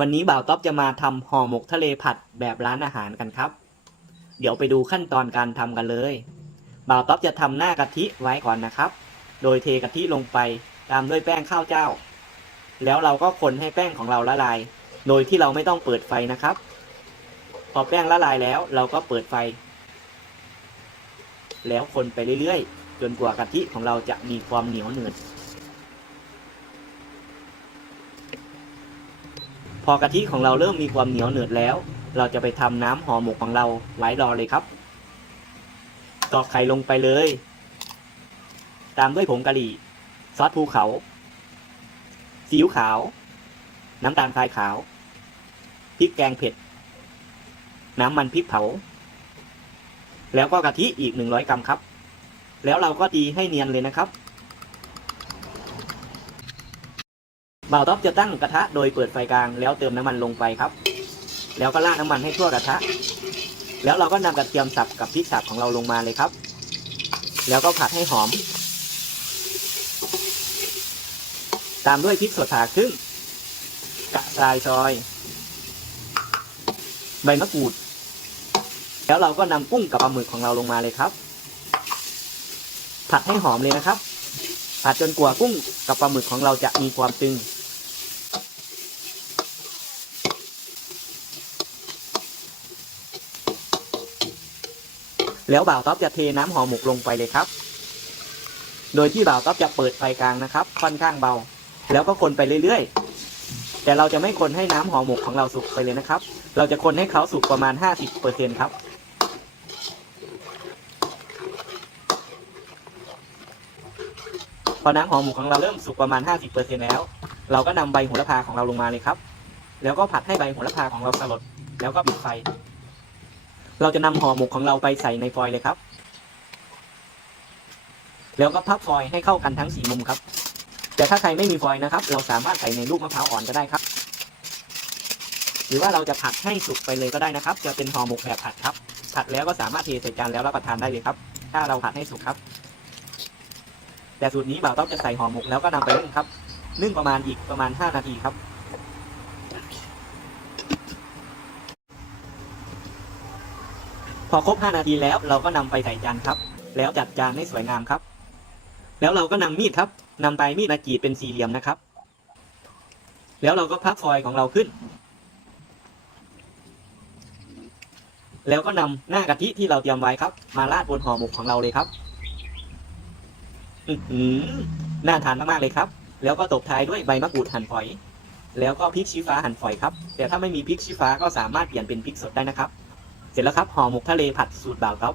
วันนี้บ่าวต๊อบจะมาทำห่อหมกทะเลผัดแบบร้านอาหารกันครับ เดี๋ยวไปดูขั้นตอนการทำกันเลย บ่าวต๊อบจะทำหน้ากะทิไว้ก่อนนะครับ โดยเทกะทิลงไปตามด้วยแป้งข้าวเจ้า แล้วเราก็คนให้แป้งของเราละลาย โดยที่เราไม่ต้องเปิดไฟนะครับ พอแป้งละลายแล้วเราก็เปิดไฟ แล้วคนไปเรื่อยๆ จนกว่ากะทิของเราจะมีความเหนียวหนืด พอกะทิของเราเริ่มมีความเหนียวเหนืดแล้ว เราจะไปทำน้ำห่อหมกของเราไว้รอเลยครับตอกไข่ลงไปเลย ตามด้วยผงกะหรี่ซอสภูเขาซีอิ๊วขาว น้ำตาลทรายขาวพริกแกงเผ็ด น้ำมันพริกเผา แล้วก็กะทิอีก100กรัมครับ แล้วเราก็ตีให้เนียนเลยนะครับ บ่าวท็อปจะตั้งกระทะโดยเปิดไฟกลางแล้วเติมน้ำมันลงไปครับ แล้วก็ราดน้ำมันให้ทั่วกระทะ แล้วเราก็นำกระเทียมสับกับพริกสับของเราลงมาเลยครับ แล้วก็ผัดให้หอม ตามด้วยพริกสดผ่าครึ่งกระชายซอย ใบมะกรูด แล้วเราก็นำกุ้งกับปลาหมึกของเราลงมาเลยครับ ผัดให้หอมเลยนะครับผัดจนกว่ากุ้งกับปลาหมึกของเราจะมีความตึง แล้วบ่าวต๊อบจะเทน้ำห่อหมกลงไปเลยครับ โดยที่บ่าวต๊อบจะเปิดไฟกลางนะครับ ค่อนข้างเบา แล้วก็คนไปเรื่อยๆ แต่เราจะไม่คนให้น้ำห่อหมกของเราสุกไปเลยนะครับ เราจะคนให้เขาสุกประมาณ 50%ครับพอน้ำหอมหมูของเราเริ่มสุกประมาณ 50%แล้ว เราก็นำใบโหระพาของเราลงมาเลยครับ แล้วก็ผัดให้ใบโหระพาของเราสลด แล้วก็ปิดไฟ เราจะนำห่อหมกของเราไปใส่ในฟอยล์เลยครับ แล้วก็พับฟอยล์ให้เข้ากันทั้งสี่มุมครับ แต่ถ้าใครไม่มีฟอยล์นะครับ เราสามารถใส่ในลูกมะพร้าวอ่อนก็ได้ครับ หรือว่าเราจะผัดให้สุกไปเลยก็ได้นะครับ จะเป็นห่อหมกแบบผัดครับ ผัดแล้วก็สามารถเทใส่จานแล้วรับประทานได้เลยครับ ถ้าเราผัดให้สุกครับ แต่สูตรนี้บ่าวต้องจะใส่ห่อหมกแล้วก็นำไปนึ่งครับ นึ่งประมาณอีกประมาณ 5 นาทีครับ อครบ 5 นาทีแล้วเราก็นำไปใส่จานครับ แล้วจัดจานให้สวยงามครับ แล้วเราก็นำมีดครับนำไปมีดมากรีดเป็นสี่เหลี่ยมนะครับ แล้วเราก็พับฟอยของเราขึ้น แล้วก็นำหน้ากะทิที่เราเตรียมไว้ครับ มาราดบนห่อหมกของเราเลยครับอื้อหือน่าทานมากๆเลยครับ แล้วก็ตบท้ายด้วยใบมะกรูดหั่นฝอย แล้วก็พริกชี้ฟ้าหั่นฝอยครับ แต่ถ้าไม่มีพริกชี้ฟ้าก็สามารถเปลี่ยนเป็นพริกสดได้นะครับ เสร็จแล้วครับห่อหมกทะเลผัดสูตรบ่าวครับ